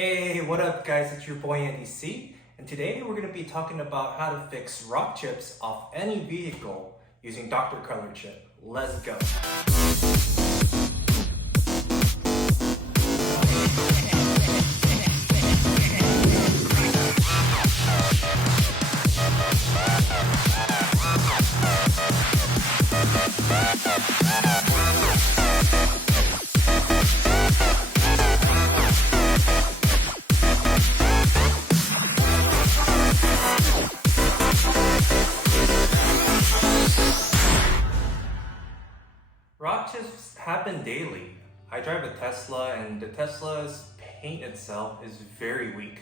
Hey, what up guys, it's your boy NDC, and today we're going to be talking about how to fix rock chips off any vehicle using Dr. Color Chip. Let's go. Rock chips happen daily. I drive a Tesla and the Tesla's paint itself is very weak.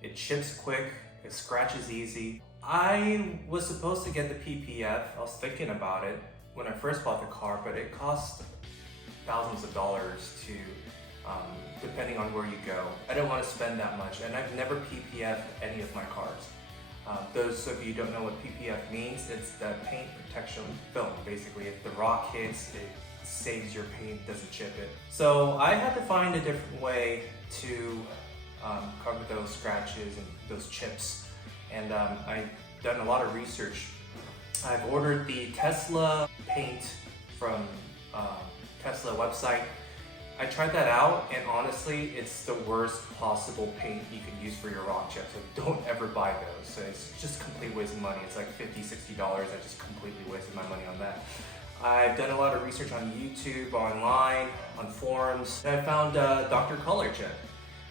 It chips quick, it scratches easy. I was supposed to get the PPF, I was thinking about it when I first bought the car, but it cost thousands of dollars to, depending on where you go. I didn't want to spend that much, and I've never PPF'd any of my cars. Those of you who don't know what PPF means, it's the paint protection film. Basically, if the rock hits, it saves your paint, doesn't chip it. So I had to find a different way to cover those scratches and those chips. And I've done a lot of research. I've ordered the Tesla paint from Tesla website. I tried that out, and honestly, it's the worst possible paint you can use for your rock chips. So don't ever buy those. So it's just complete waste of money. It's like $50, $60. I just completely wasted my money on that. I've done a lot of research on YouTube, online, on forums, and I found Dr. Color Chip.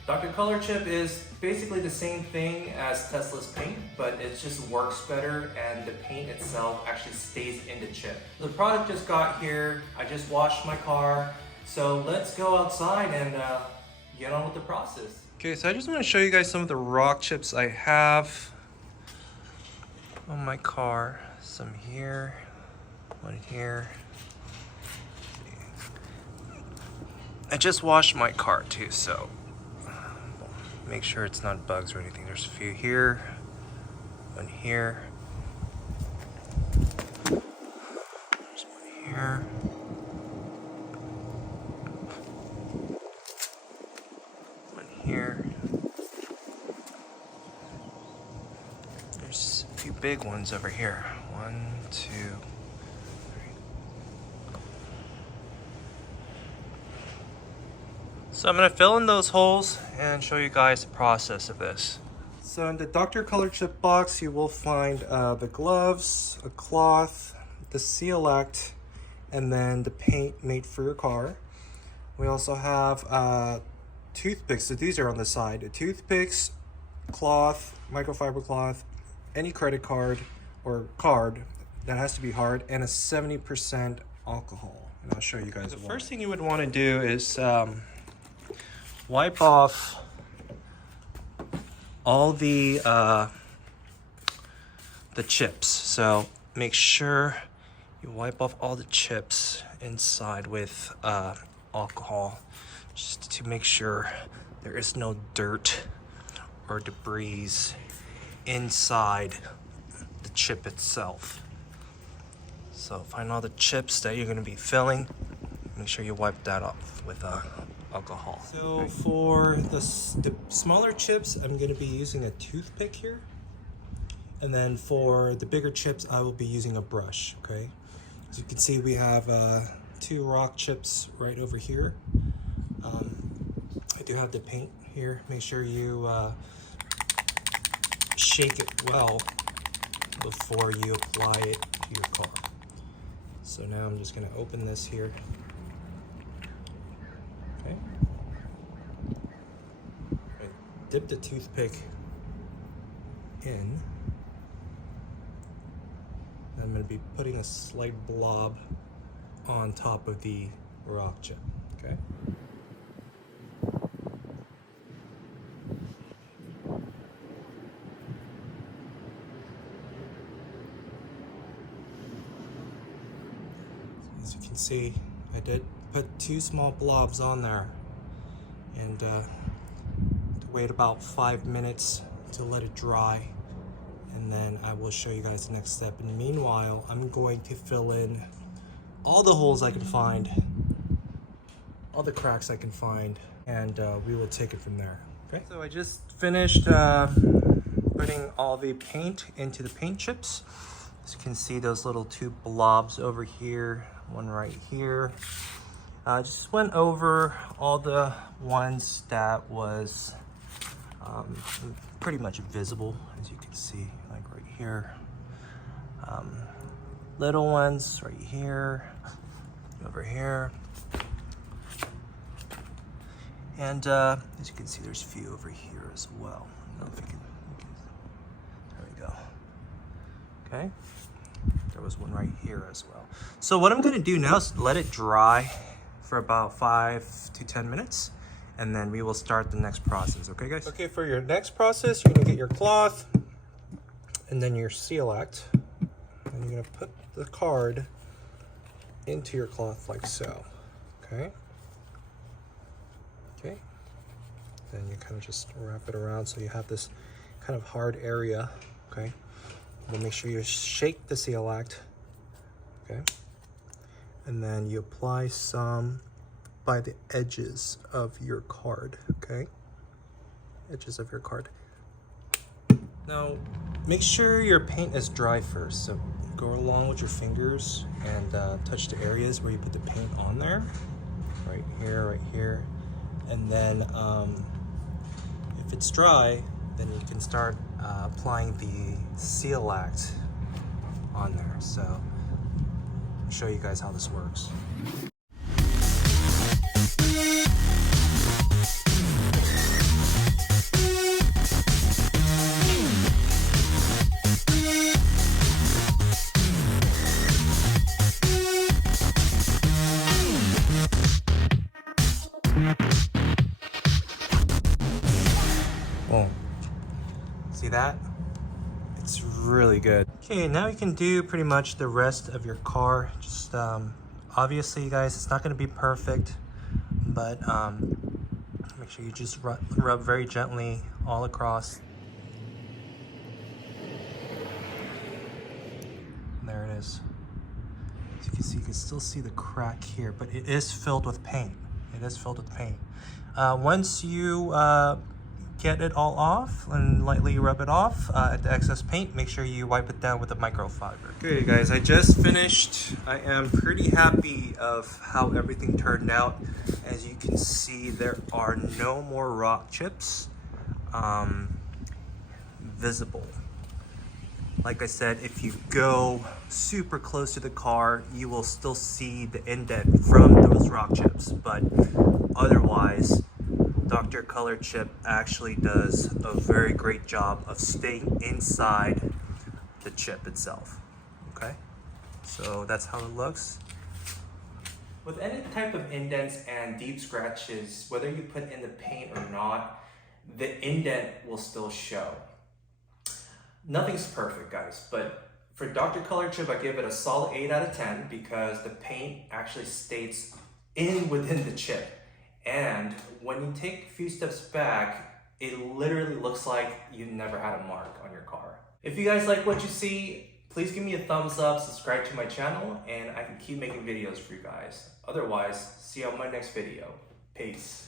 Dr. Color Chip is basically the same thing as Tesla's paint, but it just works better and the paint itself actually stays in the chip. The product just got here. I just washed my car. So let's go outside and get on with the process. Okay, so I just want to show you guys some of the rock chips I have on my car. Some here, one here. I just washed my car too, so make sure it's not bugs or anything. There's a few here, one here, there's one here. Here. There's a few big ones over here. 1, 2, 3. So I'm going to fill in those holes and show you guys the process of this. So in the Dr. Color Chip box, you will find the gloves, a cloth, the seal act, and then the paint made for your car. We also have toothpicks, so these are on the side. Toothpicks, cloth, microfiber cloth, any credit card or card that has to be hard, and a 70% alcohol. And I'll show you guys. The first thing you would want to do is wipe off all the chips. So make sure you wipe off all the chips inside with alcohol, just to make sure there is no dirt or debris inside the chip itself. So find all the chips that you're going to be filling. Make sure you wipe that off with alcohol. So for the smaller chips, I'm going to be using a toothpick here. And then for the bigger chips, I will be using a brush, okay? As you can see, we have 2 rock chips right over here. I do have the paint here. Make sure you shake it well before you apply it to your car. So now I'm just going to open this here. Okay. I dip the toothpick in. I'm going to be putting a slight blob on top of the rock chip. Okay. As you can see, I did put 2 small blobs on there, and wait about 5 minutes to let it dry, and then I will show you guys the next step. And meanwhile, I'm going to fill in all the holes I can find, all the cracks I can find, and we will take it from there. Okay, so I just finished putting all the paint into the paint chips. As you can see, those little two blobs over here, one right here. Just went over all the ones that was pretty much visible, as you can see, like right here. Little ones right here, over here. And as you can see, there's a few over here as well. I don't know if you can, there we go. Okay, there was one right here as well. So what I'm gonna do now is let it dry for about 5 to 10 minutes, and then we will start the next process, okay guys? Okay, for your next process, you're gonna get your cloth, and then your Seal-Act, and you're gonna put the card into your cloth like so, okay? Okay, then you kind of just wrap it around so you have this kind of hard area, okay? Then make sure you shake the Seal-Act, okay? And then you apply some by the edges of your card, okay? Edges of your card. Now, make sure your paint is dry first. So go along with your fingers and touch the areas where you put the paint on there. Right here. And then if it's dry, then you can start applying the Seal-Act on there. So I'll show you guys how this works. Boom. See that? It's really good. Okay, now you can do pretty much the rest of your car. Just obviously, guys, it's not going to be perfect, but make sure you just rub very gently all across. There it is. As you can see, you can still see the crack here, but it is filled with paint. It is filled with paint. Once you get it all off and lightly rub it off at the excess paint, make sure you wipe it down with a microfiber. Okay guys, I just finished. I am pretty happy of how everything turned out. As you can see, there are no more rock chips visible. Like I said, if you go super close to the car, you will still see the indent from those rock chips, but otherwise, Dr. Color Chip actually does a very great job of staying inside the chip itself, okay? So that's how it looks. With any type of indents and deep scratches, whether you put in the paint or not, the indent will still show. Nothing's perfect, guys, but for Dr. Color Chip, I give it a solid 8 out of 10 because the paint actually stays within the chip. And when you take a few steps back, it literally looks like you never had a mark on your car. If you guys like what you see, please give me a thumbs up, subscribe to my channel, and I can keep making videos for you guys. Otherwise, see you on my next video. Peace.